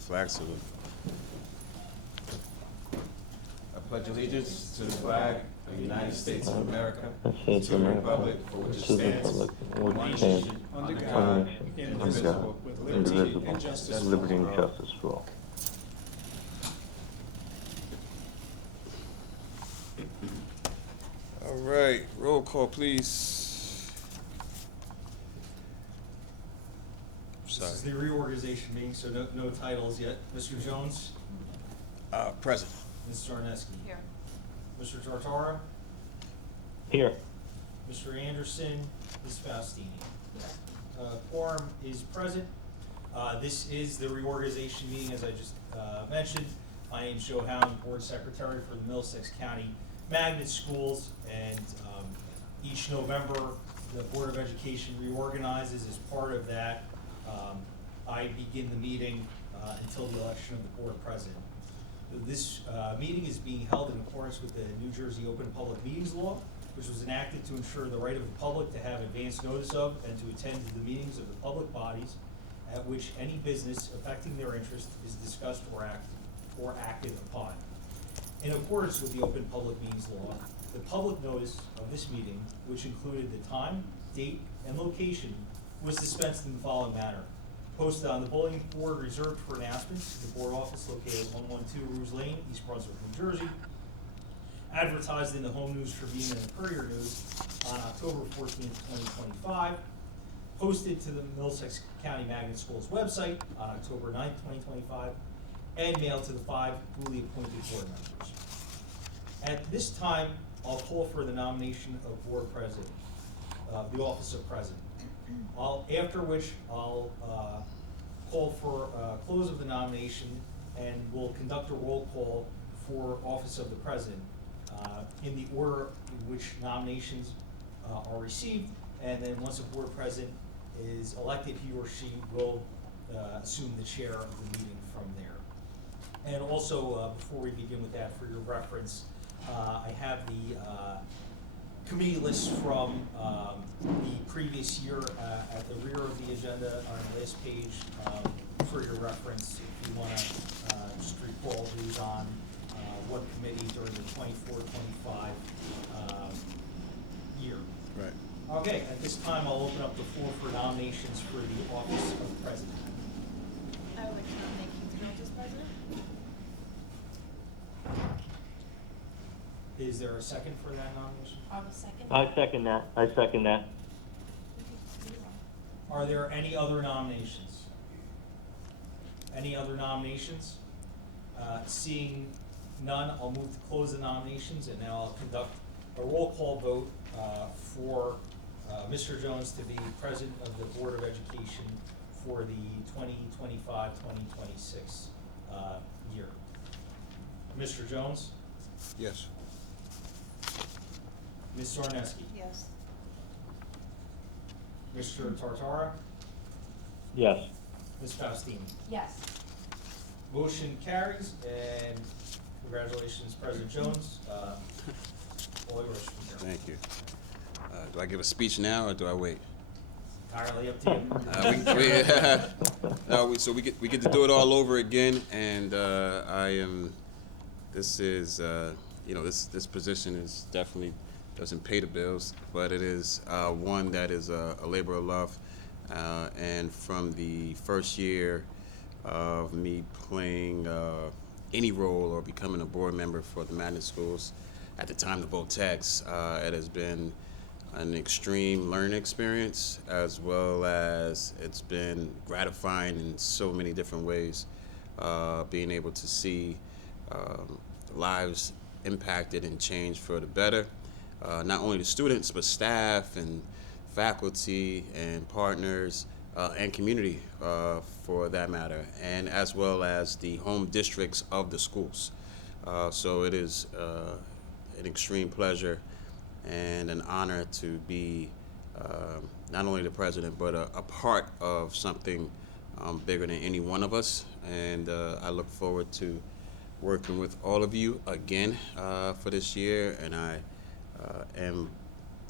flag salute. I pledge allegiance to the flag of the United States of America, and to the republic for which it stands, one nation, under God, indivisible, with liberty and justice for all. All right, roll call, please. This is the reorganization meeting, so no titles yet. Mr. Jones? Present. Ms. Zarneski? Here. Mr. Tartara? Here. Mr. Anderson? Ms. Faustini? Quorum is present. This is the reorganization meeting, as I just mentioned. My name is Joe Howland, Board Secretary for the Middlesex County Magnet Schools, and each November the Board of Education reorganizes. As part of that, I begin the meeting until the election of the Board President. This meeting is being held in accordance with the New Jersey Open Public Meetings Law, which was enacted to ensure the right of the public to have advance notice of and to attend to the meetings of the public bodies at which any business affecting their interest is discussed or acted upon. In accordance with the Open Public Meetings Law, the public notice of this meeting, which included the time, date, and location, was dispensed in the following manner. Posted on the bulletin board reserved for announcements, the board office located at 112 Rouge Lane, East Brunswick, New Jersey. Advertised in the Home News Tribune and the Courier News on October 14th, 2025. Posted to the Middlesex County Magnet Schools website on October 9th, 2025. And mailed to the 5 duly appointed board members. At this time, I'll call for the nomination of board president, the office of president. After which I'll call for close of the nomination, and we'll conduct a roll call for office of the president in the order in which nominations are received, and then once a board president is elected, he or she will assume the chair of the meeting from there. And also, before we begin with that, for your reference, I have the committee list from the previous year at the rear of the agenda on the last page for your reference. If you want to just recall who's on what committee during the 24-25 year. Right. Okay, at this time I'll open up the floor for nominations for the office of president. I would like to nominate Keith Jones as president. Is there a second for that nomination? I will second. I second that. Are there any other nominations? Any other nominations? Seeing none, I'll move to close the nominations, and now I'll conduct a roll call vote for Mr. Jones to be president of the Board of Education for the 2025-2026 year. Mr. Jones? Yes. Ms. Zarneski? Yes. Mr. Tartara? Yes. Ms. Faustini? Yes. Motion carries, and congratulations, President Jones. All yours from here. Thank you. Do I give a speech now or do I wait? Entirely up to you. So we get to do it all over again, and this is, this position is definitely doesn't pay the bills, but it is one that is a labor of love. And from the first year of me playing any role or becoming a board member for the Magnet Schools, at the time the Votex, it has been an extreme learning experience, as well as it's been gratifying in so many different ways, being able to see lives impacted and changed for the better. Not only the students, but staff and faculty and partners and community for that matter, and as well as the home districts of the schools. So it is an extreme pleasure and an honor to be not only the president, but a part of something bigger than any one of us. And I look forward to working with all of you again for this year, and I am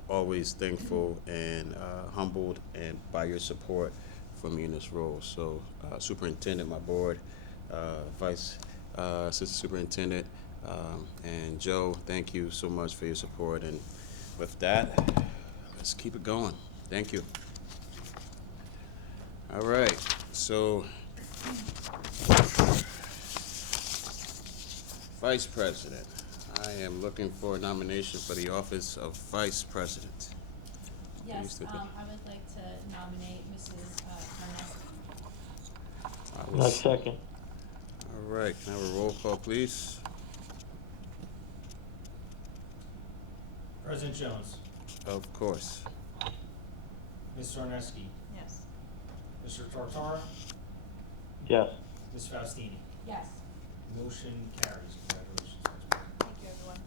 always thankful and humbled and by your support for me in this role. So Superintendent, my board, Vice Assistant Superintendent, and Joe, thank you so much for your support. And with that, let's keep it going. Thank you. All right, so Vice President, I am looking for a nomination for the office of Vice President. Yes, Please, I would like to nominate Mrs. Carnegie. I I will second. All right, can I have a roll call, please? President Jones, Of course. Ms. Sarneski, Yes. Mr. Tartara, Yes. Ms. Faustini. Yes. Motion carries. Congratulations, Vice President. Thank you, everyone.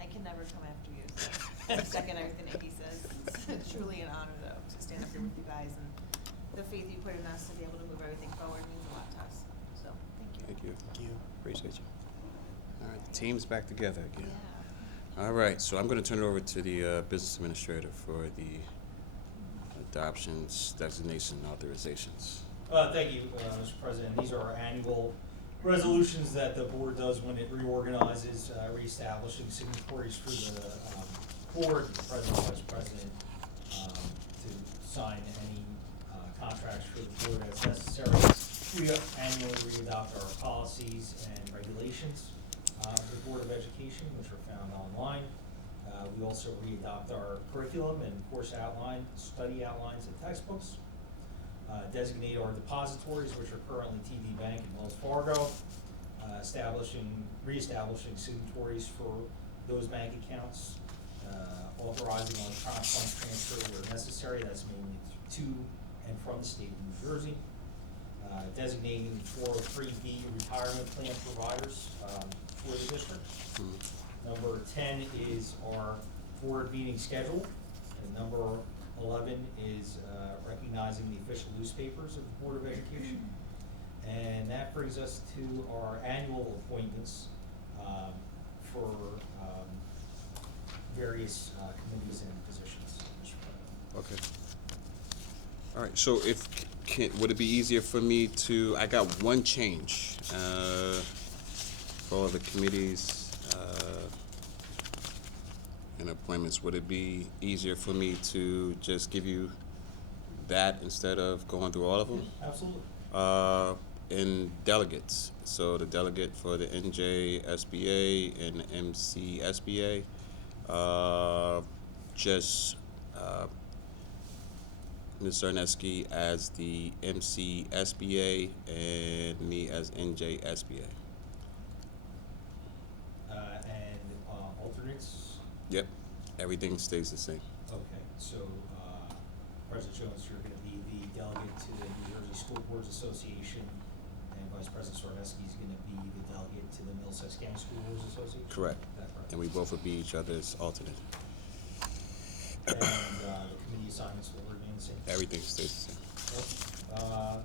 I can never come after you, so I second everything that he says. It's truly an honor, though, to stand up here with you guys, and the faith you put in us to be able to move everything forward means a lot to us. So, thank you. Thank you. Appreciate you. All right, the team's back together again. Yeah. All right, so I'm going to turn it over to the business administrator for the adoptions, designation, authorizations. Thank you, Mr. President. These are our annual resolutions that the board does when it reorganizes, reestablishing signatories for the board, the president, vice president, to sign any contracts for the board as necessary. We annually re-adopt our policies and regulations for the Board of Education, which are found online. We also re-adopt our curriculum and course outline, study outlines, and textbooks. Designate our depositories, which are currently TD Bank and Wells Fargo, reestablishing signatories for those bank accounts, authorizing electronic funds transfer where necessary, that's mainly to and from the state of New Jersey, designating 403B retirement plan providers for the district. Number 10 is our board meeting schedule, and number 11 is recognizing the official newspapers of the Board of Education. And that brings us to our annual appointments for various committees and positions, Mr. President. Okay. All right, so would it be easier for me to, I got one change for all the committees and appointments. Would it be easier for me to just give you that instead of going through all of them? Absolutely. In delegates, so the delegate for the NJSBA and the MCSBA, Ms. Zarneski as the MCSBA and me as NJSBA. And alternates? Yep, everything stays the same. Okay, so President Jones, you're going to be the delegate to the New Jersey School Boards Association, and Vice President Sarneski is going to be the delegate to the Middlesex County School Boards Association? Correct. Is that correct? And we both would be each other's alternate. And the committee assignments will remain the same? Everything stays the same.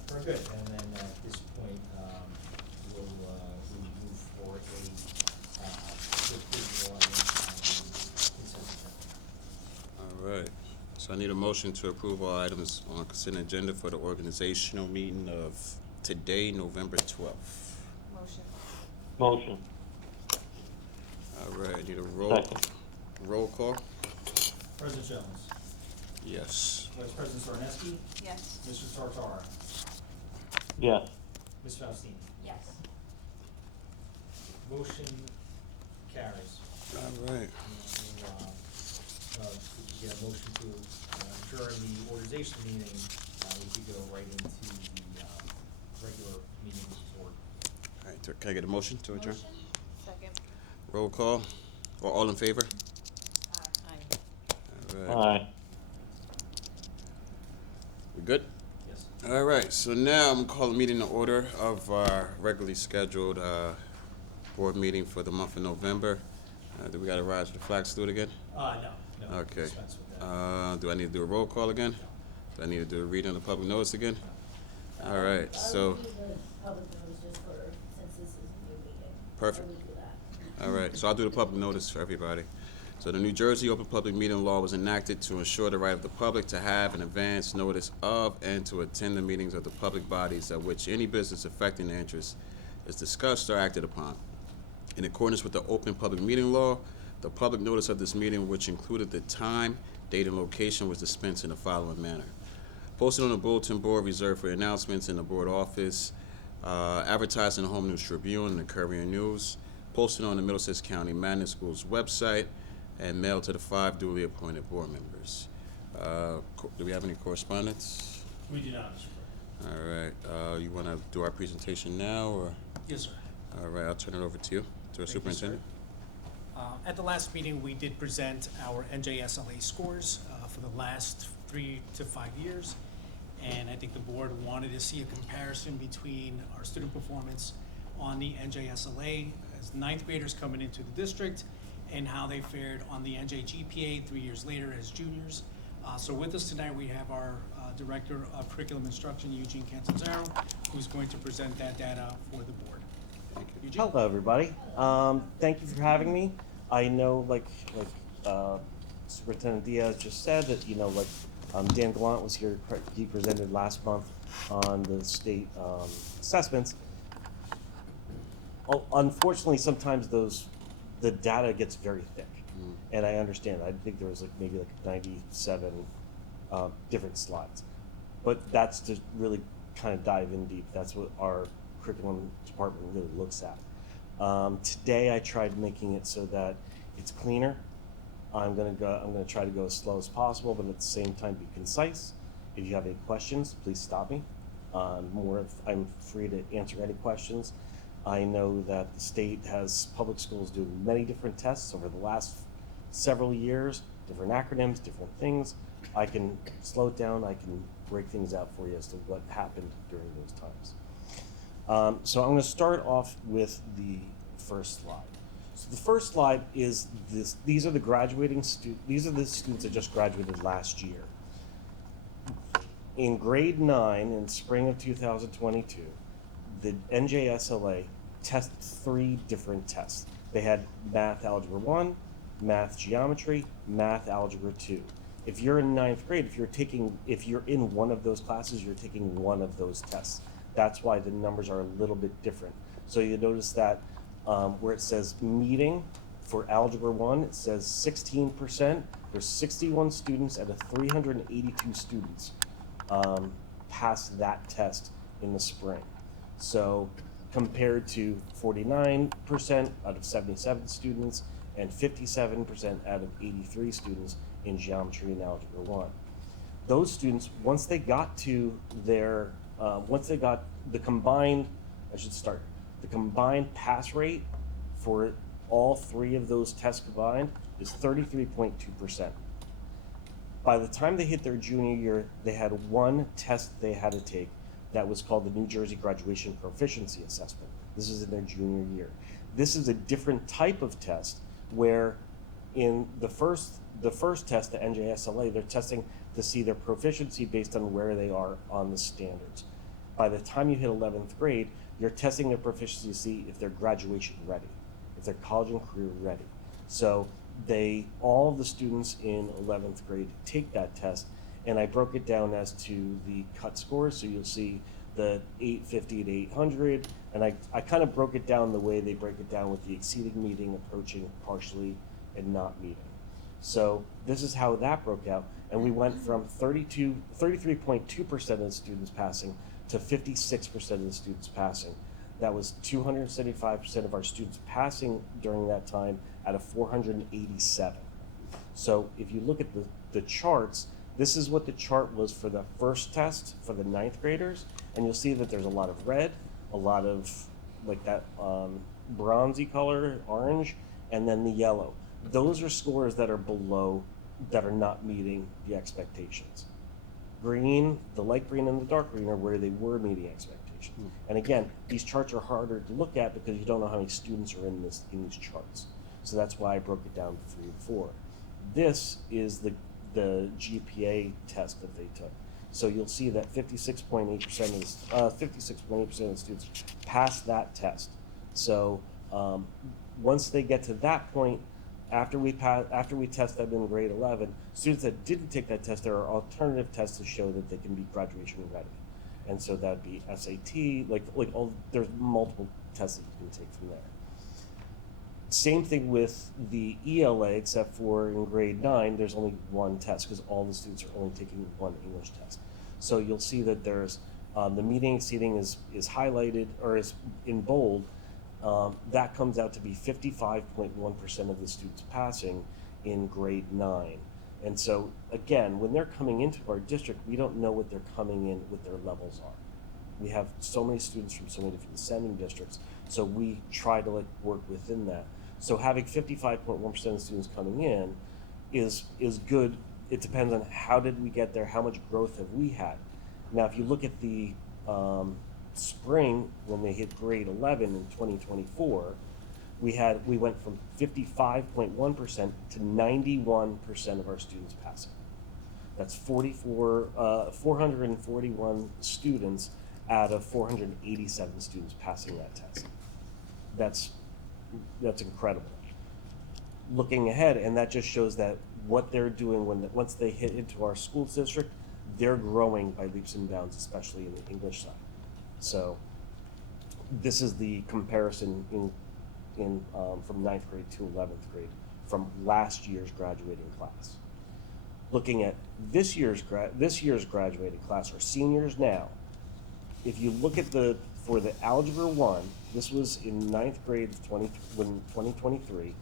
Very good, and then at this point, we'll move for a approval on consent agenda. All right, so I need a motion to approve all items on consent agenda for the organizational meeting of today, November 12th. Motion. Motion. All right, I need a Second. roll call. President Jones, Yes. Vice President Sarneski, Yes. Mr. Tartara, Yes. Ms. Faustini. Yes. Motion carries. All right. We could get a motion to adjourn the organization meeting, we could go right into the regular meeting of the board. All right, can I get a motion to adjourn? Motion? Second. Roll call, or all in favor? Aye. All right. Aye. We good? Yes. All right, so now I'm gonna call the meeting to order of our regularly scheduled board meeting for the month of November. Do we gotta rise to the flag salute again? No, Okay. dispense with that. Do I need to do a roll call again? Do I need to do a reading of the public notice again? All right, I so, would do the public notice just for, since this is a new meeting. Perfect. I would do that. all right, so I'll do the public notice for everybody. So the New Jersey Open Public Meeting Law was enacted to ensure the right of the public to have an advance notice of and to attend the meetings of the public bodies at which any business affecting their interests is discussed or acted upon. In accordance with the Open Public Meeting Law, the public notice of this meeting, which included the time, date, and location, was dispensed in the following manner. Posted on the bulletin board reserved for announcements in the board office, advertised in the Home News Tribune and the Courier News, posted on the Middlesex County Magnet School's website, and mailed to the 5 duly appointed board members. Do we have any correspondence? We do not, Mr. President. All right, you want to do our presentation now, or? Yes, sir. All right, I'll turn it over to you, to our Thank you, sir. superintendent. At the last meeting, we did present our NJSLA scores for the last 3 to 5 years. And I think the board wanted to see a comparison between our student performance on the NJSLA as ninth graders coming into the district and how they fared on the NJGPA 3 years later as juniors. So with us tonight, we have our Director of Curriculum Instruction, Eugene Cantanzaro, who's going to present that data for the board. Thank you. Eugene? Hello, everybody. Thank you for having me. I know, like Superintendent Diaz just said, that Dan Gallant was here. He presented last month on the state assessments. Unfortunately, sometimes the data gets very thick, and I understand. I think there was maybe 97 different slides, but that's to really kind of dive in deep. That's what our curriculum department really looks at. Today I tried making it so that it's cleaner. I'm gonna try to go as slow as possible, but at the same time be concise. If you have any questions, please stop me. I'm free to answer any questions. I know that the state has public schools doing many different tests over the last several years, different acronyms, different things. I can slow it down. I can break things out for you as to what happened during those times. So I'm going to start off with the first slide. So the first slide is this. These are the These are the students that just graduated last year. In grade 9, in spring of 2022, the NJSLA tested 3 different tests. They had Math Algebra 1, Math Geometry, Math Algebra 2. If you're in 9th grade, if you're in one of those classes, you're taking one of those tests. That's why the numbers are a little bit different. So you notice that where it says meeting for Algebra 1, it says 16%. There's 61 students out of 382 students passed that test in the spring. So compared to 49% out of 77 students and 57% out of 83 students in Geometry and Algebra 1. Those students, once they got to their the combined pass rate for all 3 of those tests combined is 33.2%. By the time they hit their junior year, they had one test they had to take that was called the New Jersey Graduation Proficiency Assessment. This is in their junior year. This is a different type of test where in the first test, the NJSLA, they're testing to see their proficiency based on where they are on the standards. By the time you hit 11th grade, you're testing their proficiency to see if they're graduation ready, if they're college and career ready. So all of the students in 11th grade take that test, and I broke it down as to the cut scores. So you'll see the 850 to 800, and I kind of broke it down the way they break it down with the exceeding, meeting, approaching, partially, and not meeting. So this is how that broke out, and we went from 33.2% of the students passing to 56% of the students passing. That was 275% of our students passing during that time out of 487. So if you look at the charts, this is what the chart was for the first test for the 9th graders, and you'll see that there's a lot of red, a lot of like that bronzy color, orange, and then the yellow. Those are scores that are below, that are not meeting the expectations. Green, the light green and the dark green are where they were meeting expectations. And again, these charts are harder to look at because you don't know how many students are in these charts. So that's why I broke it down to 3 and 4. This is the GPA test that they took. So you'll see that 56.8% of the students passed that test. So once they get to that point, after we test them in grade 11, students that didn't take that test, there are alternative tests to show that they can be graduation ready. And so that'd be SAT, like all, there's multiple tests that you can take from there. Same thing with the ELA, except for in grade 9, there's only one test because all the students are only taking one English test. So you'll see that there's the meeting exceeding is highlighted or is in bold. That comes out to be 55.1% of the students passing in grade 9. And so again, when they're coming into our district, we don't know what they're coming in, what their levels are. We have so many students from so many different sending districts, so we try to like work within that. So having 55.1% of students coming in is good. It depends on how did we get there, how much growth have we had. Now, if you look at the spring when they hit grade 11 in 2024, we went from 55.1% to 91% of our students passing. That's 441 students out of 487 students passing that test. That's incredible. Looking ahead, and that just shows that what they're doing once they hit into our school district, they're growing by leaps and bounds, especially in the English side. So this is the comparison from 9th grade to 11th grade from last year's graduating class. Looking at this year's graduating class, or seniors now, if you look at for the Algebra 1, this was in 9th grade of 2023.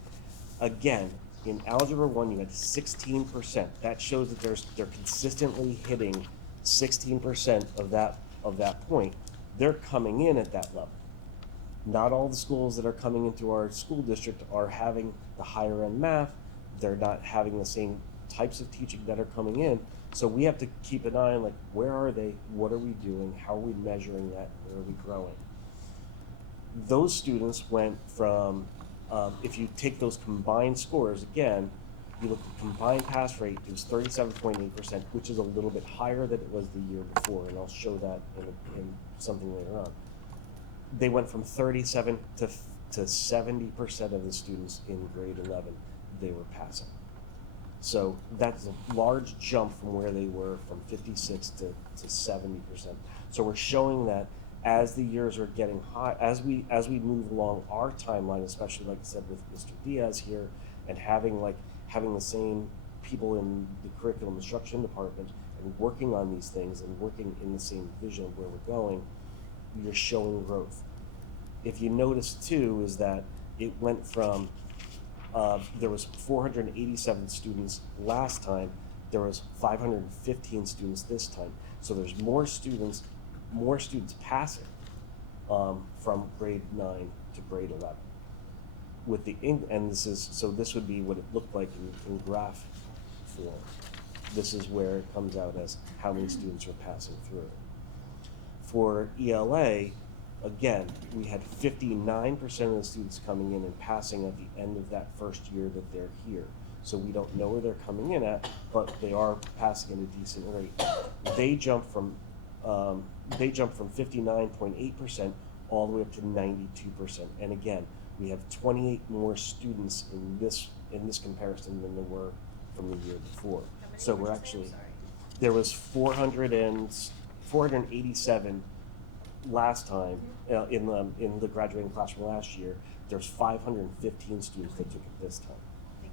Again, in Algebra 1, you had 16%. That shows that they're consistently hitting 16% of that point. They're coming in at that level. Not all the schools that are coming into our school district are having the higher end math. They're not having the same types of teaching that are coming in. So we have to keep an eye on like, where are they? What are we doing? How are we measuring that? Where are we growing? Those students went from, if you take those combined scores, again, you look at the combined pass rate, it was 37.8%, which is a little bit higher than it was the year before, and I'll show that in something later on. They went from 37 to 70% of the students in grade 11, they were passing. So that's a large jump from where they were from 56 to 70%. So we're showing that as the years are getting high, as we move along our timeline, especially like I said with Mr. Diaz here, and having the same people in the curriculum instruction department and working on these things and working in the same vision of where we're going, you're showing growth. If you notice too, is that it went from there was 487 students last time, there was 515 students this time. So there's more students passing from grade 9 to grade 11. With this would be what it looked like in graph form. This is where it comes out as how many students are passing through. For ELA, again, we had 59% of the students coming in and passing at the end of that first year that they're here. So we don't know where they're coming in at, but they are passing at a decent rate. They jumped from 59.8% all the way up to 92%. And again, we have 28 more students in this comparison than there were from the year before. So we're actually, there was 487 last time in the graduating class from last year. There's 515 students that took it this time.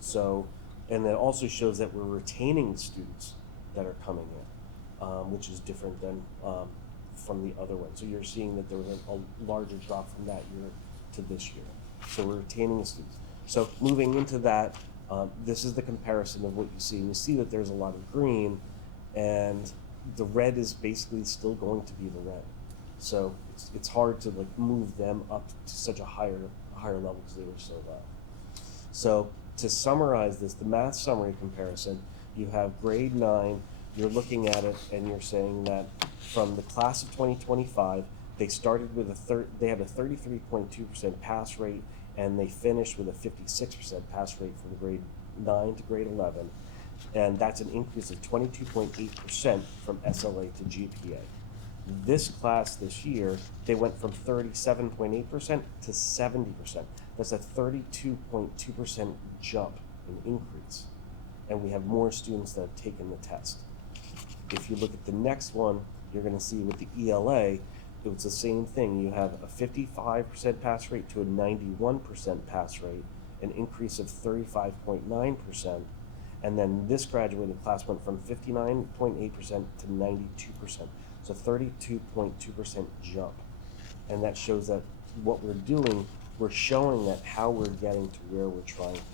So, and that also shows that we're retaining the students that are coming in, which is different than from the other one. So you're seeing that there was a larger drop from that year to this year. So we're retaining the students. So moving into that, this is the comparison of what you see. And you see that there's a lot of green, and the red is basically still going to be the red. So it's hard to like move them up to such a higher level because they were so low. So to summarize this, the math summary comparison, you have grade 9, you're looking at it and you're saying that from the class of 2025, they started with they had a 33.2% pass rate, and they finished with a 56% pass rate from grade 9 to grade 11. And that's an increase of 22.8% from SLA to GPA. This class this year, they went from 37.8% to 70%. That's a 32.2% jump in increase. And we have more students that have taken the test. If you look at the next one, you're gonna see with the ELA, it was the same thing. You have a 55% pass rate to a 91% pass rate, an increase of 35.9%. And then this graduated class went from 59.8% to 92%. So 32.2% jump. And that shows that what we're doing, we're showing that how we're getting to where we're trying to be.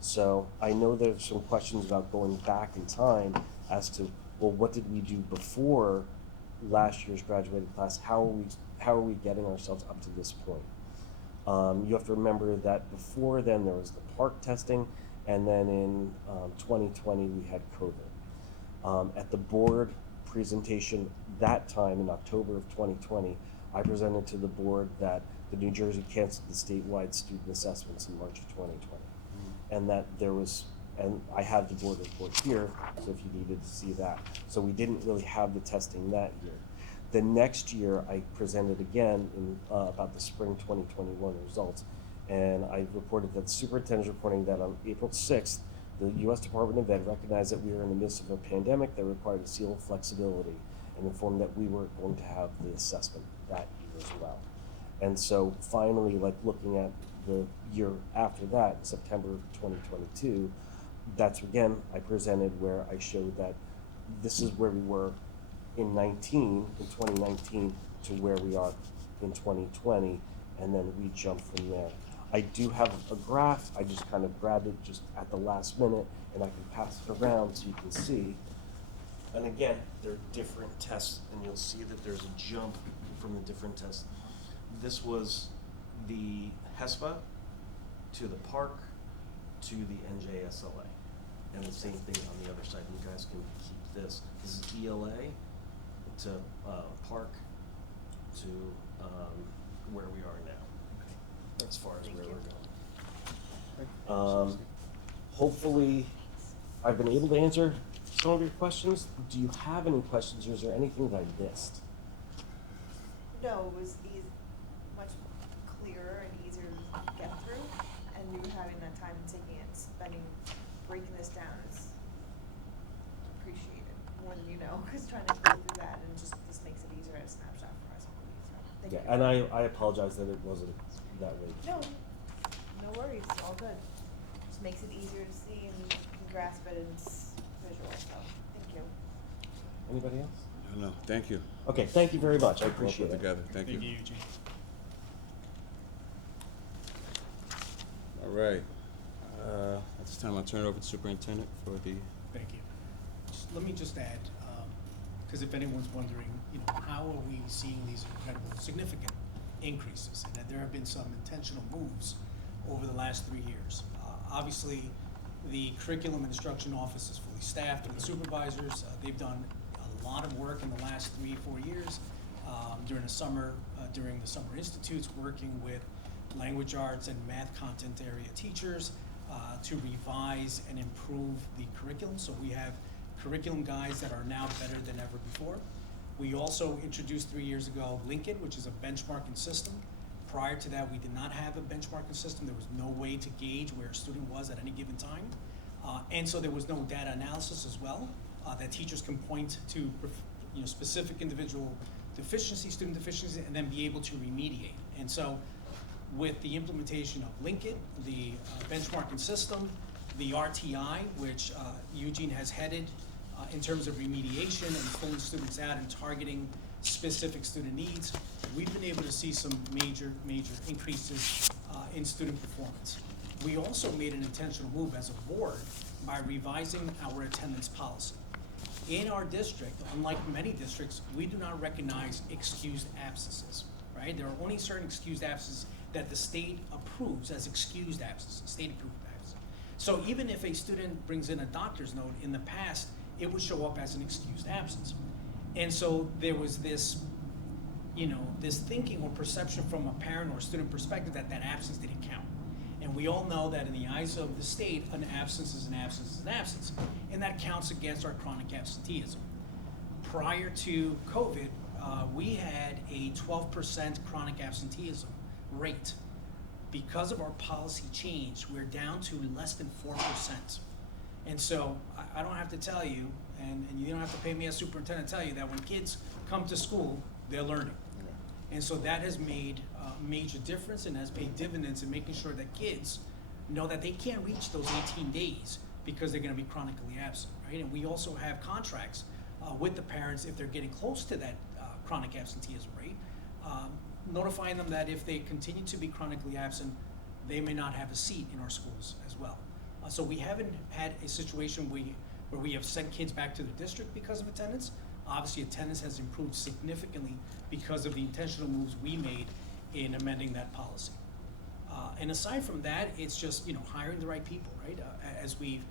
So I know there's some questions about going back in time as to, well, what did we do before last year's graduated class? How are we getting ourselves up to this point? You have to remember that before then there was the park testing, and then in 2020 we had COVID. At the board presentation that time in October of 2020, I presented to the board that the New Jersey canceled the statewide student assessments in March of 2020, and that there was, and I have the board report here, so if you needed to see that. So we didn't really have the testing that year. The next year, I presented again in about the spring 2021 results, and I reported that the superintendent's reporting that on April 6th, the U.S. Department of Ed recognized that we were in the midst of a pandemic that required a seal of flexibility, and informed that we were going to have the assessment that year as well. And so finally, like looking at the year after that, September 2022, that's again, I presented where I showed that this is where we were in 2019 to where we are in 2020, and then we jump from there. I do have a graph, I just kind of grabbed it just at the last minute, and I can pass it around so you can see. And again, there are different tests, and you'll see that there's a jump from the different tests. This was the HESPA to the park to the NJSLA, and the same thing on the other side. You guys can keep this. This is ELA to park to where we are now, as far as Thank where you. we're going. Hopefully, I've been able to answer some of your questions. Do you have any questions, or is there anything that I missed? No, it was much clearer and easier to get through, and you having that time taking it, breaking this down is appreciated more than you know, because trying to go through that and just this makes it easier as a snapshot for us. So thank you. Yeah, and I apologize that it wasn't that way. No worries, all good. Just makes it easier to see and you can grasp it and it's visual, so thank you. Anybody else? No, thank you. Okay, thank you very much. I Well put appreciate it. together. Thank you. Eugene. All right. At this time, I'll turn it over to Superintendent for the. Thank you. Let me just add, because if anyone's wondering, how are we seeing these incredible, significant increases? And that there have been some intentional moves over the last 3 years. Obviously, the curriculum and instruction office is fully staffed with supervisors. They've done a lot of work in the last 3-4 years during the summer institutes, working with language arts and math content area teachers to revise and improve the curriculum. So we have curriculum guides that are now better than ever before. We also introduced 3 years ago Lincoln, which is a benchmarking system. Prior to that, we did not have a benchmarking system. There was no way to gauge where a student was at any given time. And so there was no data analysis as well, that teachers can point to specific individual deficiency, student deficiency, and then be able to remediate. And so with the implementation of Lincoln, the benchmarking system, the RTI, which Eugene has headed in terms of remediation and pulling students out and targeting specific student needs, we've been able to see some major increases in student performance. We also made an intentional move as a board by revising our attendance policy. In our district, unlike many districts, we do not recognize excused absences, right? There are only certain excused absences that the state approves as excused absences, state-approved absences. So even if a student brings in a doctor's note, in the past, it would show up as an excused absence. And so there was this, this thinking or perception from a parent or student perspective that that absence didn't count. And we all know that in the eyes of the state, an absence is an absence is an absence. And that counts against our chronic absenteeism. Prior to COVID, we had a 12% chronic absenteeism rate. Because of our policy change, we're down to less than 4%. And so I don't have to tell you, and you don't have to pay me as superintendent to tell you that when kids come to school, they're learning. And so that has made a major difference and has paid dividends in making sure that kids know that they can't reach those 18 days because they're gonna be chronically absent, right? And we also have contracts with the parents if they're getting close to that chronic absenteeism rate, notifying them that if they continue to be chronically absent, they may not have a seat in our schools as well. So we haven't had a situation where we have sent kids back to the district because of attendance. Obviously, attendance has improved significantly because of the intentional moves we made in amending that policy. And aside from that, it's just, hiring the right people, right? As we've,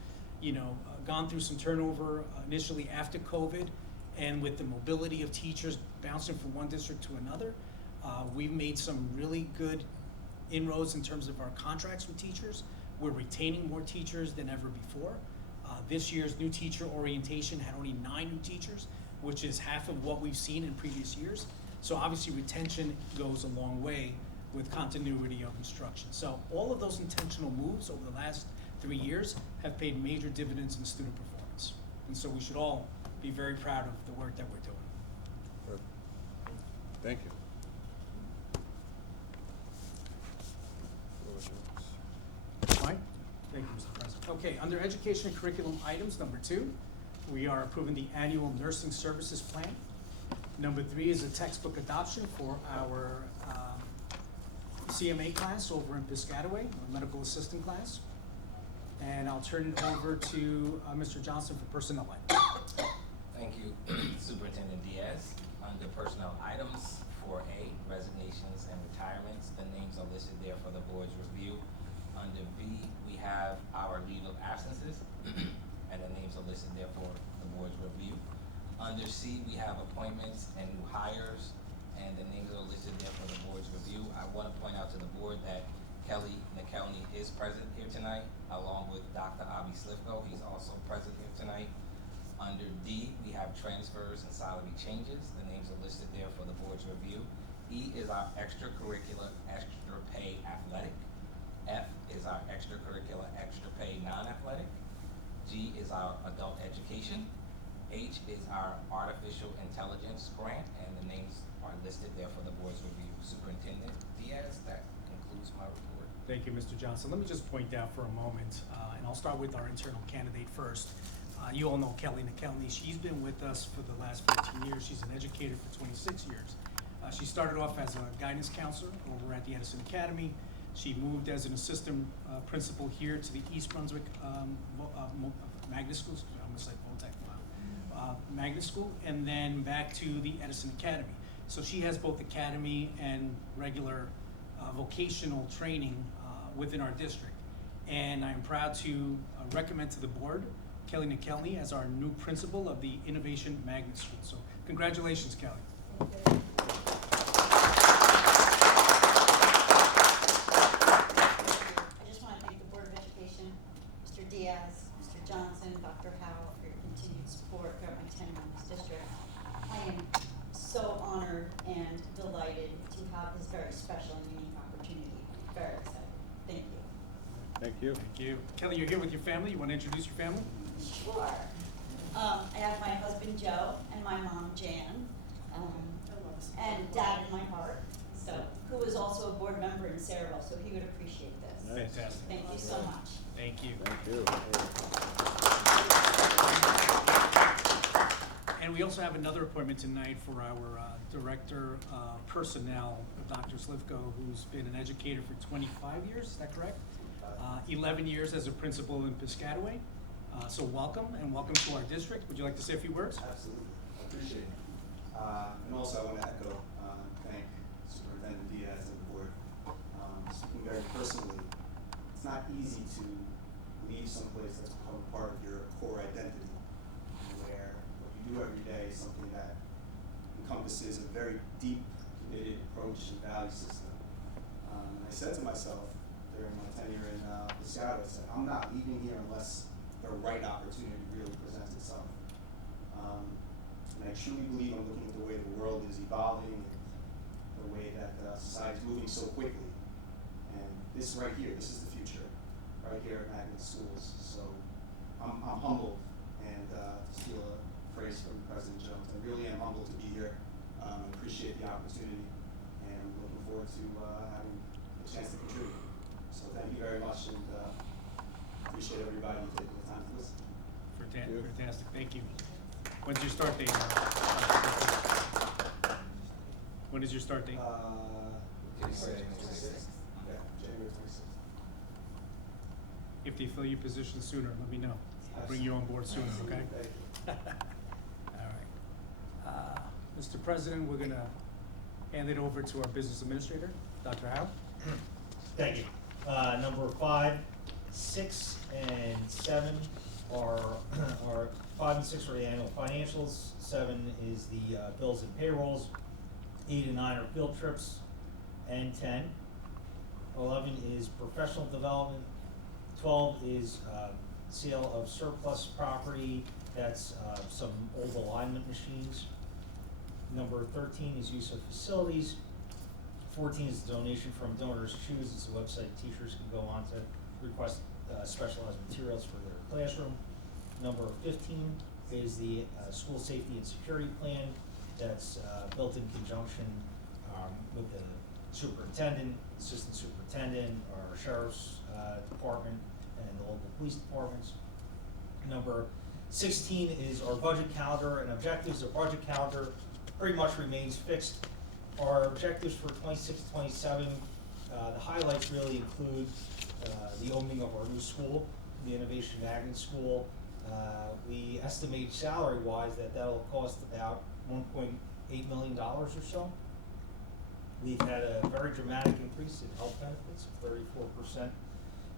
gone through some turnover initially after COVID, and with the mobility of teachers bouncing from one district to another, we've made some really good inroads in terms of our contracts with teachers. We're retaining more teachers than ever before. This year's new teacher orientation had only 9 new teachers, which is half of what we've seen in previous years. So obviously retention goes a long way with continuity of instruction. So all of those intentional moves over the last 3 years have paid major dividends in student performance. And so we should all be very proud of the work that we're doing. Thank you. Fine. Thank you, Mr. President. Okay, under education and curriculum items, number 2, we are approving the annual nursing services plan. Number 3 is a textbook adoption for our CMA class over in Piscataway, our medical assistant class. And I'll turn it over to Mr. Johnson for personnel items. Thank you, Superintendent Diaz. Under personnel items, 4A, resignations and retirements, the names are listed there for the board's review. Under B, we have our leave of absences, and the names are listed there for the board's review. Under C, we have appointments and new hires, and the names are listed there for the board's review. I want to point out to the board that Kelly McKelney is present here tonight, along with Dr. Avi Slifko. He's also present here tonight. Under D, we have transfers and salary changes. The names are listed there for the board's review. E is our extracurricular, extra pay athletic. F is our extracurricular, extra pay non-athletic. G is our adult education. H is our artificial intelligence grant, and the names are listed there for the board's review. Superintendent Diaz, that concludes my report. Thank you, Mr. Johnson. Let me just point out for a moment, and I'll start with our internal candidate first. You all know Kelly McKelney. She's been with us for the last 15 years. She's an educator for 26 years. She started off as a guidance counselor over at the Edison Academy. She moved as an assistant principal here to the East Brunswick Magnet School. I almost said Voltech, wow. Magnet School, and then back to the Edison Academy. So she has both academy and regular vocational training within our district. And I'm proud to recommend to the board Kelly McKelney as our new principal of the Innovation Magnet School. So congratulations, Kelly. Thank you. I just want to thank the Board of Education, Mr. Diaz, Mr. Johnson, Dr. Howell for your continued support throughout my tenure in this district. I am so honored and delighted to have this very special and unique opportunity. Very excited. Thank you. Thank you. Thank you. Kelly, you're here with your family. You want to introduce your family? Sure. I have my husband Joe and my mom Jan, and Dad in my heart, so who is also a board member in Saraville, so he would appreciate this. Fantastic. Thank you so much. Thank you. Thank you. And we also have another appointment tonight for our Director of Personnel, Dr. Slifko, who's been an educator for 25 years, is that correct? 11 years as a principal in Piscataway. So welcome, and welcome to our district. Would you like to say a few words? Absolutely, I appreciate it. And also I want to echo, thank Superintendent Diaz and the board. Speaking very personally, it's not easy to leave someplace that's become part of your core identity, where what you do every day is something that encompasses a very deep, committed approach and value system. I said to myself during my tenure in Piscataway, I said, I'm not leaving here unless the right opportunity really presents itself. And I truly believe I'm looking at the way the world is evolving and the way that society is moving so quickly. And this right here, this is the future, right here at Magnet Schools. So I'm humbled, and to steal a phrase from President Jones, I really am humbled to be here. I appreciate the opportunity, and I'm looking forward to having a chance to contribute. So thank you very much, and appreciate everybody taking the time to listen. Fantastic, thank you. When's your start date? When is your start date? Can you say 26th? Yeah, January 26th. If they fill your position sooner, let me know. I'll bring you on board sooner, okay? Thank you. All right. Mr. President, we're gonna hand it over to our business administrator, Dr. Howe. Thank you. Number 5, 6, and 7 are 5 and 6 are the annual financials. 7 is the bills and payrolls. 8 and 9 are field trips, and 10. 11 is professional development. 12 is sale of surplus property. That's some old alignment machines. Number 13 is use of facilities. 14 is donation from Donors Choose. It's a website teachers can go on to request specialized materials for their classroom. Number 15 is the school safety and security plan. That's built in conjunction with the superintendent, assistant superintendent, our sheriff's department, and the local police departments. Number 16 is our budget calendar and objectives. Our budget calendar pretty much remains fixed. Our objectives for 26-27, the highlights really include the opening of our new school, the Innovation Magnet School. We estimate salary-wise that'll cost about $1.8 million or so. We've had a very dramatic increase in health benefits of 34%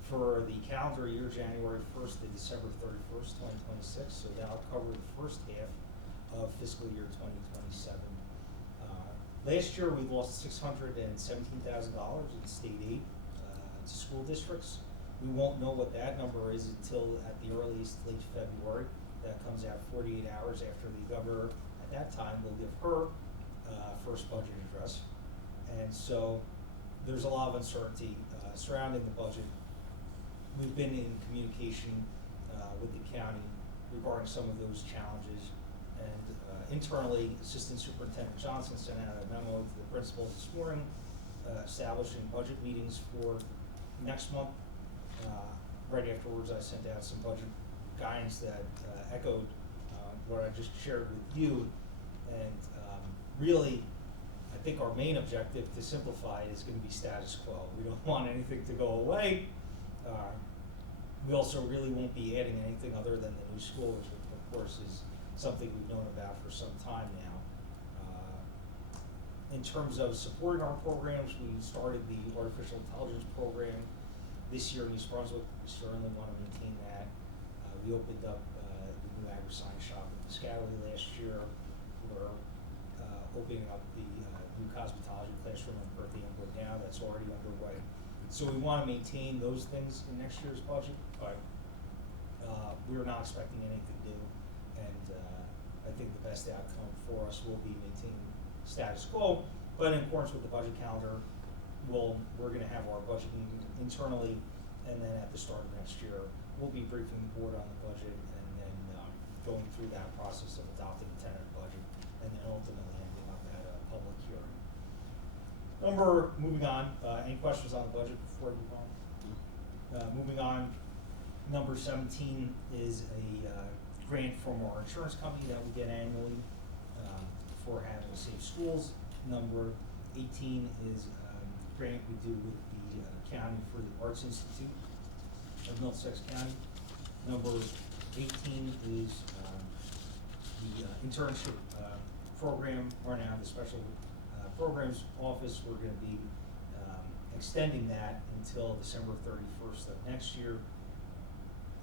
for the calendar year, January 1st to December 31st, 2026. So that'll cover the first half of fiscal year 2027. Last year, we lost $617,000 in state aid to school districts. We won't know what that number is until at the earliest late February. That comes out 48 hours after the governor at that time will give her first budget address. And so there's a lot of uncertainty surrounding the budget. We've been in communication with the county regarding some of those challenges. And internally, Assistant Superintendent Johnson sent out a memo to the principals this morning establishing budget meetings for next month. Right afterwards, I sent out some budget guidance that echoed what I just shared with you. And really, I think our main objective, to simplify it, is going to be status quo. We don't want anything to go away. We also really won't be adding anything other than the new school, which of course is something we've known about for some time now. In terms of supporting our programs, we started the artificial intelligence program this year in East Brunswick. We certainly want to maintain that. We opened up the new agri-science shop in Piscataway last year. We're opening up the new cosmetology classroom in Berthium now. That's already underway. So we want to maintain those things in next year's budget, but we're not expecting anything new. And I think the best outcome for us will be maintaining status quo, but in accordance with the budget calendar, we're going to have our budget meeting internally, and then at the start of next year, we'll be briefing the board on the budget, and then going through that process of adopting a tentative budget, and then ultimately ending up at a public hearing. Moving on, any questions on the budget before we move on? Moving on, number 17 is a grant from our insurance company that we get annually for having safe schools. Number 18 is a grant we do with the county for the Arts Institute of Middlesex County. Number 18 is the internship program run out of the special programs office. We're going to be extending that until December 31st of next year.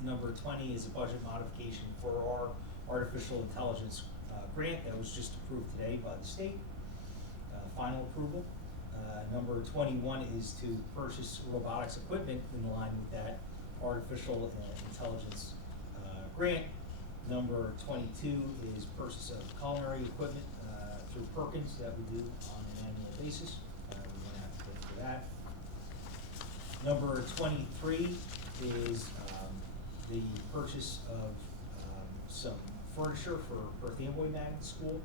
Number 20 is a budget modification for our artificial intelligence grant that was just approved today by the state, final approval. Number 21 is to purchase robotics equipment in line with that artificial intelligence grant. Number 22 is purchase of culinary equipment through Perkins that we do on an annual basis. We're going to have to pay for that. Number 23 is the purchase of some furniture for Perth Amboy Magnet School.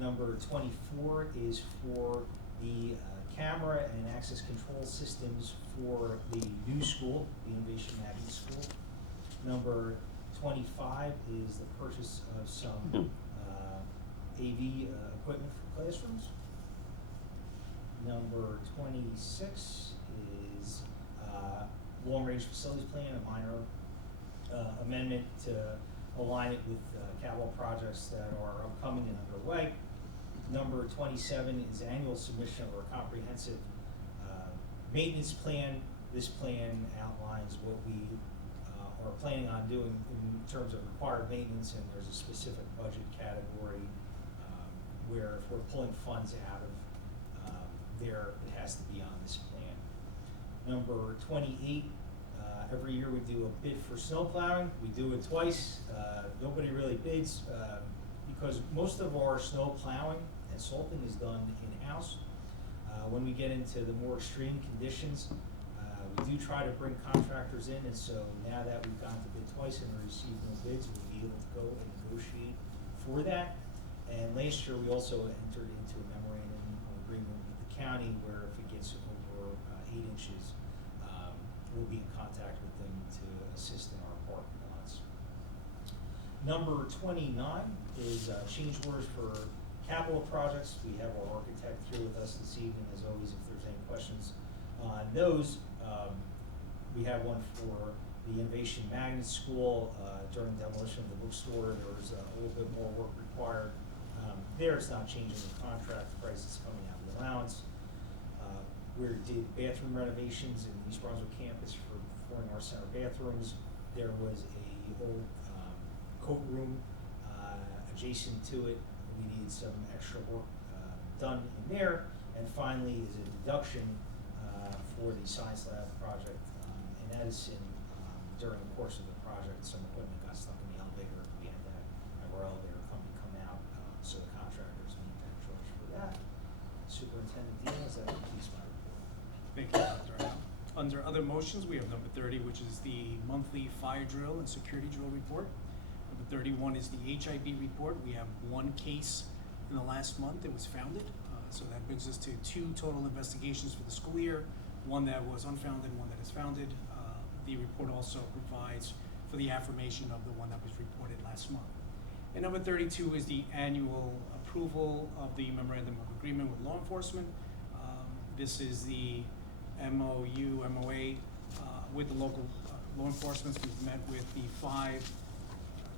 Number 24 is for the camera and access control systems for the new school, the Innovation Magnet School. Number 25 is the purchase of some AV equipment for classrooms. Number 26 is long-range facilities plan, a minor amendment to align it with capital projects that are upcoming and underway. Number 27 is annual submission of our comprehensive maintenance plan. This plan outlines what we are planning on doing in terms of required maintenance, and there's a specific budget category where if we're pulling funds out of there, it has to be on this plan. Number 28, every year we do a bid for snow plowing. We do it twice. Nobody really bids because most of our snow plowing and salting is done in-house. When we get into the more extreme conditions, we do try to bring contractors in, and so now that we've gone to bid twice and received no bids, we'll be able to go and negotiate for that. And last year, we also entered into a memorandum of agreement with the county where if it gets over 8 inches, we'll be in contact with them to assist in our parking lots. Number 29 is change orders for capital projects. We have our architect here with us this evening, as always, if there's any questions on those. We have one for the Innovation Magnet School. During demolition of the bookstore, there was a little bit more work required. There, it's not changing the contract, the price is coming out of the allowance. We did bathroom renovations in the East Brunswick campus for Performing Arts Center bathrooms. There was a old coat room adjacent to it. We needed some extra work done in there. And finally is a deduction for the science lab project, and that is in, during the course of the project, some equipment got stuck in the elevator. We had to have our elevator company come out, so the contractors need that charge for that. Superintendent Diaz, that completes my report. Thank you, Dr. Howe. Under other motions, we have number 30, which is the monthly fire drill and security drill report. Number 31 is the HIB report. We have one case in the last month that was founded. So that brings us to 2 total investigations for the school year, one that was unfounded, one that is founded. The report also provides for the affirmation of the one that was reported last month. And number 32 is the annual approval of the memorandum of agreement with law enforcement. This is the MOA with the local law enforcement. We've met with the 5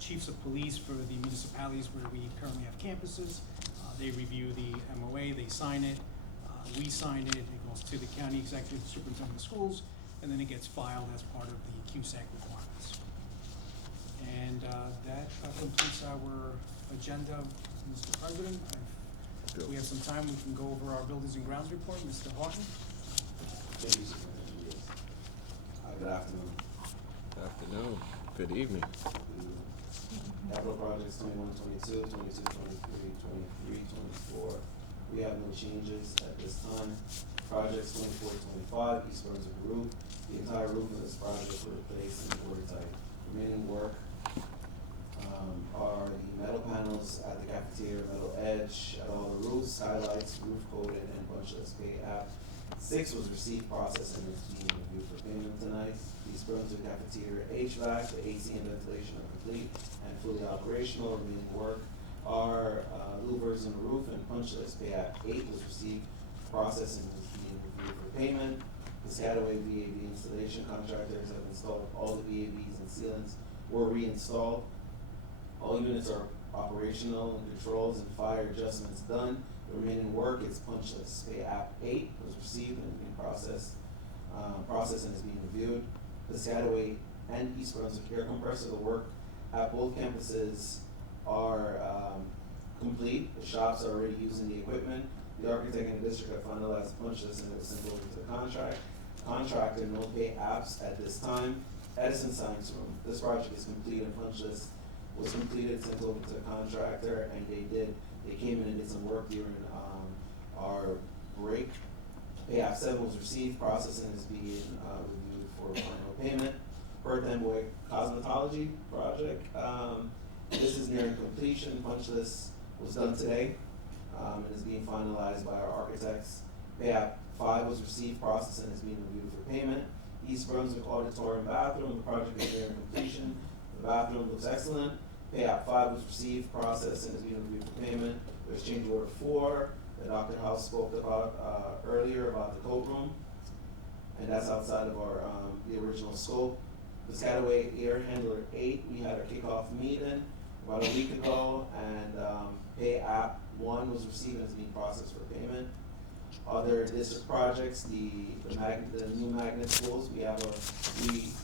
chiefs of police for the municipalities where we currently have campuses. They review the MOA, they sign it, we sign it, it goes to the county executive superintendent of schools, and then it gets filed as part of the QSAC requirements. And that completes our agenda, Mr. President. If we have some time, we can go over our buildings and grounds report. Mr. Houghton? Thank you, Superintendent Diaz. Good afternoon. Good afternoon. Good evening. Capital projects 21, 22, 22, 23, 23, 24. We have no changes at this time. Projects 24, 25, East Brunswick roof. The entire roof of this project was replaced and watertight. Remaining work are the metal panels at the cafeteria, metal edge at all the roofs, skylights, roof coated, and punch list pay app. 6 was received, processed, and is being reviewed for payment tonight. East Brunswick cafeteria HVAC, the AC and ventilation are complete and fully operational. Remaining work are louvers on the roof and punch list pay app. 8 was received, processed, and is being reviewed for payment. The Piscataway VAV installation contractors have installed all the VAVs and sealants were reinstalled. All units are operational and controls and fire adjustments done. The remaining work is punch list. Pay app 8 was received and being processed and is being reviewed. Piscataway and East Brunswick air compressor, the work at both campuses are complete. The shops are already using the equipment. The architect and the district have finalized the punch list and it was sent over to the contractor. No pay apps at this time. Edison Science Room. This project is complete and punch list was completed, sent over to the contractor, and they came in and did some work during our break. Pay app 7 was received, processing is being reviewed for final payment. Perth Amboy Cosmetology Project. This is nearing completion. Punch list was done today, and is being finalized by our architects. Pay app 5 was received, processed, and is being reviewed for payment. East Brunswick Auditorium Bathroom, the project is nearing completion. The bathroom looks excellent. Pay app 5 was received, processed, and is being reviewed for payment. There's change order 4 that Dr. House spoke about earlier about the coat room, and that's outside of our the original scope. Piscataway Air Handler 8, we had our kickoff meeting about a week ago, and pay app 1 was received and is being processed for payment. Other district projects, the new magnet schools, we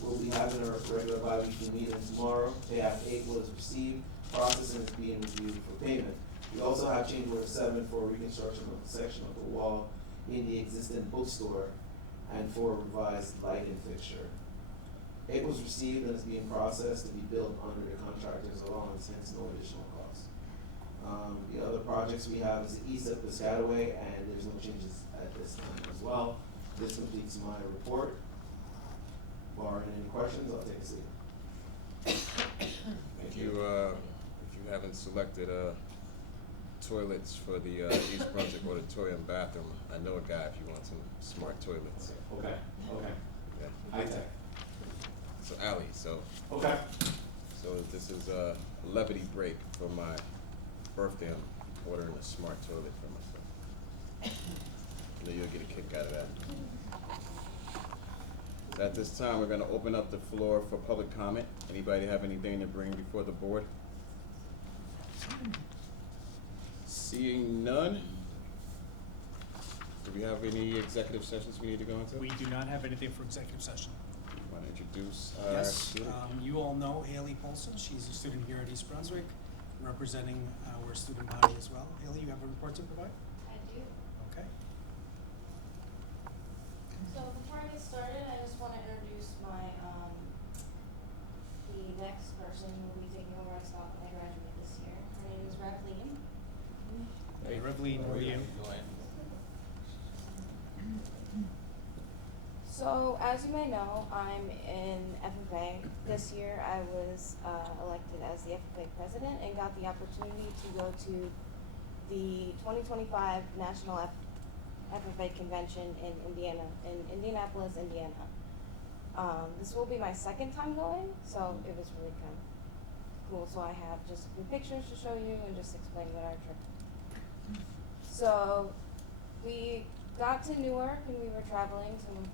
will be having our regular bi-weekly meeting tomorrow. Pay app 8 was received, processed, and is being reviewed for payment. We also have change order 7 for reconstruction of the section of the wall in the existing bookstore and for a revised lighting fixture. It was received and is being processed to be built under the contractor's allowance, hence no additional cost. The other projects we have is the east of Piscataway, and there's no changes at this time as well. This completes my report. Barring any questions, I'll take a seat. If you haven't selected toilets for the East Brunswick Auditorium bathroom, I know a guy if you want some smart toilets. Okay. Okay. High tech. So Ali, so this is a levity break for my birthday. I'm ordering a smart toilet for myself. I know you'll get a kick out of that. So at this time, we're gonna open up the floor for public comment. Anybody have anything to bring before the board? Seeing none, do we have any executive sessions we need to go into? We do not have anything for executive session. Want to introduce our Yes, student? you all know Haley Polson. She's a student here at East Brunswick, representing our student body as well. Haley, you have a report to provide? I do. Okay. So before I get started, I just want to introduce the next person who will be taking over my spot when I graduate this year. Her name is Revleen. Hey, Revleen, how are you? So as you may know, I'm in FFA. This year I was elected as the FFA president and got the opportunity to go to the 2025 National FFA Convention in Indianapolis, Indiana. This will be my second time going, so it was really kind of cool. So I have just a few pictures to show you and just explain what our trip. So we got to Newark and we were traveling to.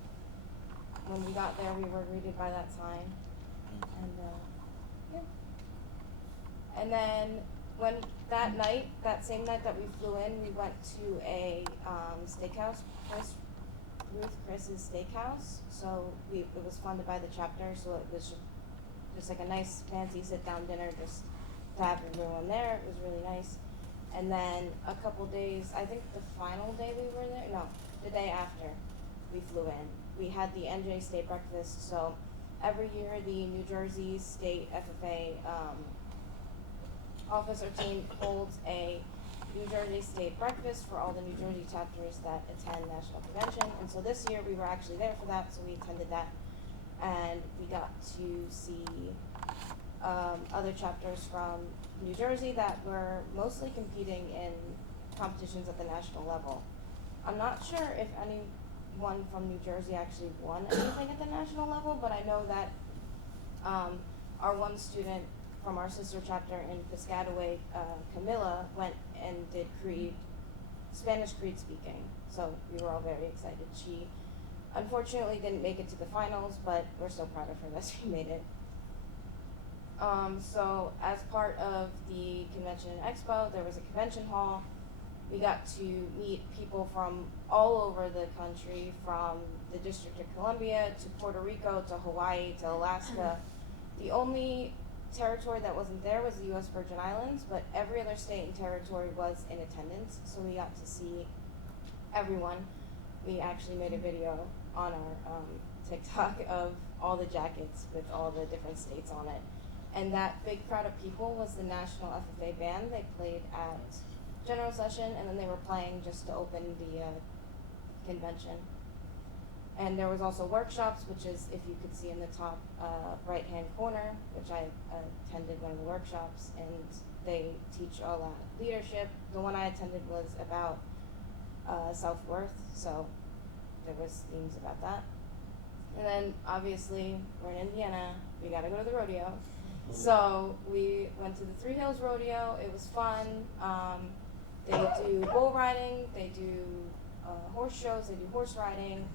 When we got there, we were greeted by that sign, and yeah. And then that same night that we flew in, we went to a steakhouse, Ruth Chris's Steakhouse. So it was funded by the chapter, so it was just like a nice fancy sit-down dinner, just to have everyone there. It was really nice. And then a couple days, I think the final day we were there, no, the day after we flew in. We had the NJ State Breakfast, so every year the New Jersey State FFA officer team holds a New Jersey State Breakfast for all the New Jersey chapters that attend National Convention. And so this year we were actually there for that, so we attended that. And we got to see other chapters from New Jersey that were mostly competing in competitions at the national level. I'm not sure if anyone from New Jersey actually won anything at the national level, but I know that our one student from our sister chapter in Piscataway, Camilla, went and did Spanish Creed speaking. So we were all very excited. She unfortunately didn't make it to the finals, but we're so proud of her that she made it. So as part of the convention and expo, there was a convention hall. We got to meet people from all over the country, from the District of Columbia to Puerto Rico to Hawaii to Alaska. The only territory that wasn't there was the U.S. Virgin Islands, but every other state and territory was in attendance, so we got to see everyone. We actually made a video on our TikTok of all the jackets with all the different states on it. And that big crowd of people was the National FFA Band. They played at general session, and then they were playing just to open the convention. And there was also workshops, which is, if you could see in the top right-hand corner, which I attended one of the workshops, and they teach all that leadership. The one I attended was about self-worth, so there was themes about that. And then obviously we're in Indiana, we gotta go to the rodeo. So we went to the Three Hills Rodeo. It was fun. They do bull riding, they do horse shows, they do horse riding,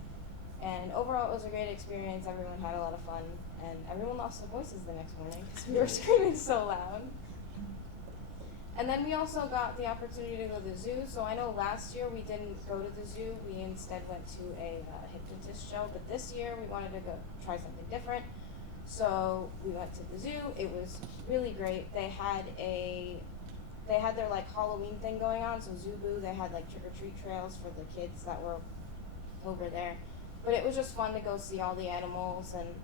and overall it was a great experience. Everyone had a lot of fun, and everyone lost their voices the next morning because we were screaming so loud. And then we also got the opportunity to go to the zoo. So I know last year we didn't go to the zoo. We instead went to a hypnotist show. But this year we wanted to go try something different. So we went to the zoo. It was really great. They had their like Halloween thing going on. So Zoo Boo, they had like trick or treat trails for the kids that were over there. But it was just fun to go see all the animals, and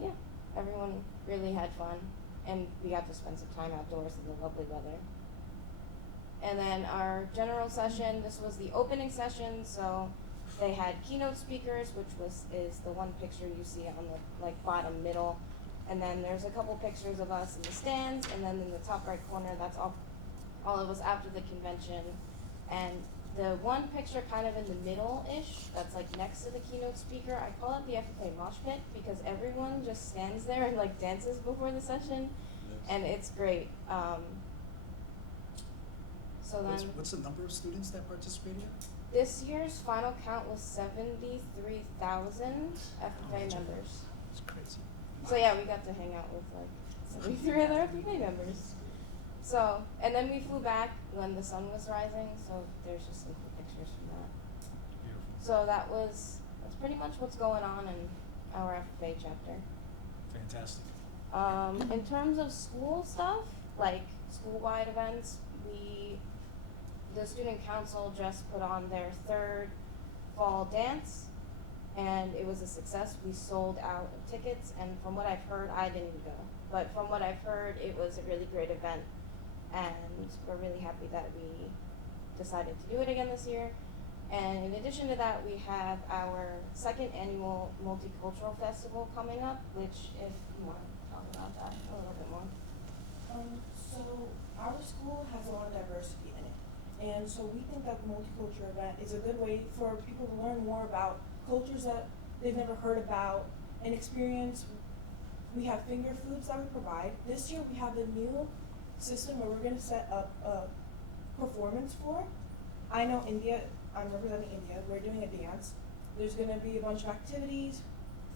yeah, everyone really had fun. And we got to spend some time outdoors in the lovely weather. And then our general session, this was the opening session, so they had keynote speakers, which is the one picture you see on the like bottom middle. And then there's a couple pictures of us in the stands, and then in the top right corner, that's all of us after the convention. And the one picture kind of in the middle-ish, that's like next to the keynote speaker, I call it the FFA mosh pit because everyone just stands there and like dances before the session, and it's great. So then, What's the number of students that participated? this year's final count was 73,000 FFA members. It's crazy. So yeah, we got to hang out with like 73 other FFA members. So, and then we flew back when the sun was rising, so there's just some cool pictures from that. Beautiful. So that's pretty much what's going on in our FFA chapter. Fantastic. In terms of school stuff, like school-wide events, the student council just put on their 3rd fall dance, and it was a success. We sold out of tickets, and from what I've heard, I didn't go, but from what I've heard, it was a really great event, and we're really happy that we decided to do it again this year. And in addition to that, we have our 2nd annual multicultural festival coming up, which if you want to talk about that a little bit more. So our school has a lot of diversity in it. And so we think that the multicultural event is a good way for people to learn more about cultures that they've never heard about and experience. We have finger foods that we provide. This year we have a new system where we're going to set up a performance floor. I know India, I'm representing India, we're doing a dance. There's going to be a bunch of activities,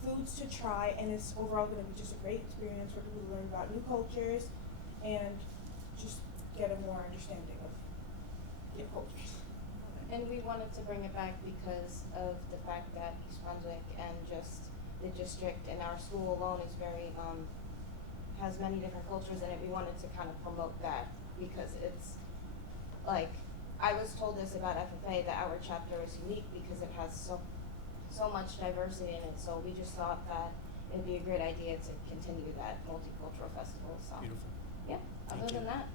foods to try, and it's overall going to be just a great experience for people to learn about new cultures and just get a more understanding of cultures. And we wanted to bring it back because of the fact that East Brunswick and just the district and our school alone is very, has many different cultures in it. We wanted to kind of promote that because it's like, I was told this about FFA, that our chapter is unique because it has so much diversity in it. So we just thought that it'd be a great idea to continue that multicultural festival. So Beautiful. yeah, other than that,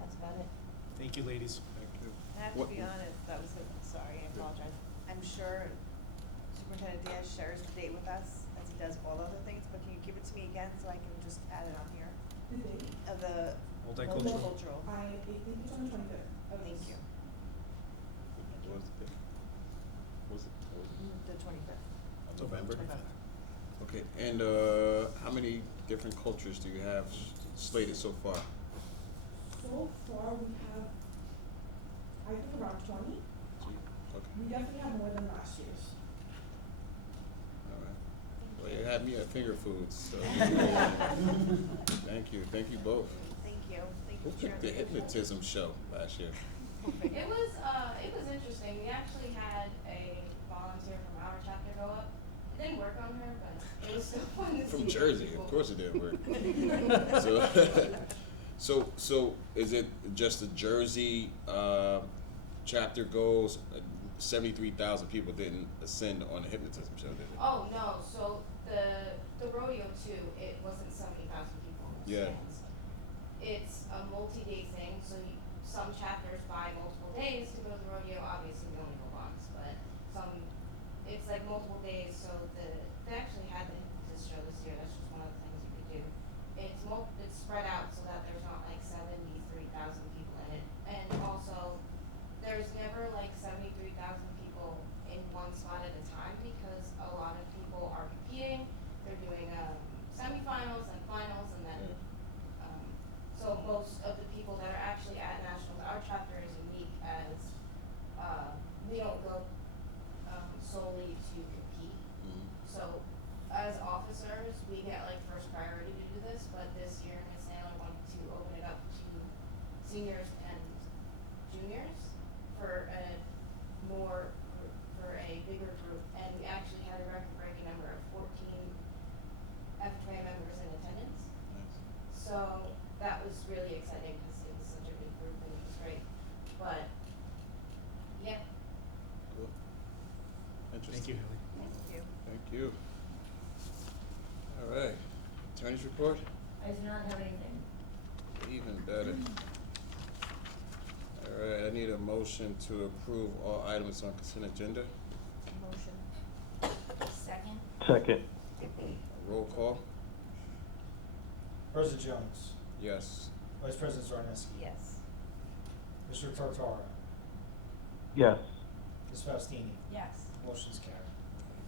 that's about it. Thank you, ladies. I have to be honest, sorry, I apologize. I'm sure Superintendent Diaz shares the date with us as he does all other things, but can you give it to me again so I can just add it on here? The date? Of the Multicultural. multicultural. I think it's on the 25th. Thank you. The 25th. November? Okay, and how many different cultures do you have slated so far? So far we have, I think around 20. Okay, We definitely have more than last year's. all right. Well, you had me at finger foods, so. Thank you both. Thank you. Thank Who you, picked the Chairman. hypnotism show last year? It was interesting. We actually had a volunteer from our chapter go up. It didn't work on her, but it was still fun to see. From Jersey, of course it didn't work. So is it just the Jersey chapter goes? 73,000 people didn't ascend on the hypnotism show, did they? Oh no! So the rodeo too. It wasn't 70,000 people in the Yeah. stands. It's a multi-day thing. So some chapters buy multiple days to go to the rodeo. Obviously, we only go once, but it's it's like multiple days, so they actually had the this show this year, that's just one of the things you could do. It's spread out so that there's not like 73,000 people in it, and also, there's never like 73,000 people in one spot at a time, because a lot of people are competing, they're doing, semifinals and finals, and then, so most of the people that are actually at nationals, our chapter is unique as, we don't go, solely to compete. So, as officers, we get like first priority to do this, but this year Ms. Naylor wanted to open it up to seniors and juniors for a bigger group, and we actually had a record-breaking number of 14 FFA members in attendance. So that was really exciting because it was such a big group and it was great. But yeah, Cool. Interesting. Thank you, Haley. Thank you. Thank you. All right, attorney's report? I do not have anything. Even better. All right, I need a motion to approve all items on consent agenda. Motion. Second? Second. Roll call? President Jones, Yes. Vice President Zarneski, Yes. Mr. Tartara, Yes. Ms. Faustini, Yes. motion's carried.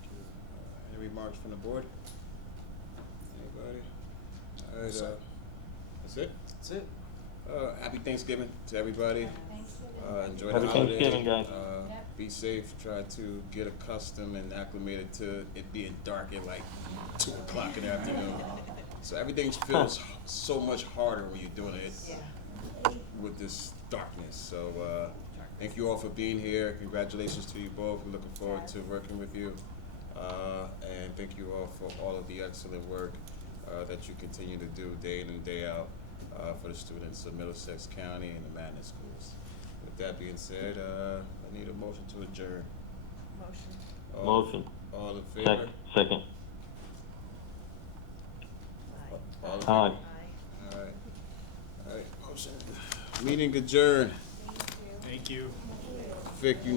Thank you. Any remarks from the board? Anybody? All right, that's it? That's it. Happy Thanksgiving to everybody. Thanks. Enjoy Happy the holiday. Thanksgiving, guys. Yep. Be safe. Try to get accustomed and acclimated to it being dark at like 2 o'clock in the afternoon. So everything feels so much harder when you're doing it Yeah. with this darkness. So thank you all for being here. Congratulations to you both. We're looking forward to working with you. And thank you all for all of the excellent work that you continue to do day in and day out for the students of Middlesex County and the magnet schools. With that being said, I need a motion to adjourn. Motion. Motion. All in favor? Second. All in favor? Aye. Aye. All right. All right, motion. Meeting adjourned. Thank you. Thank you. Vic, you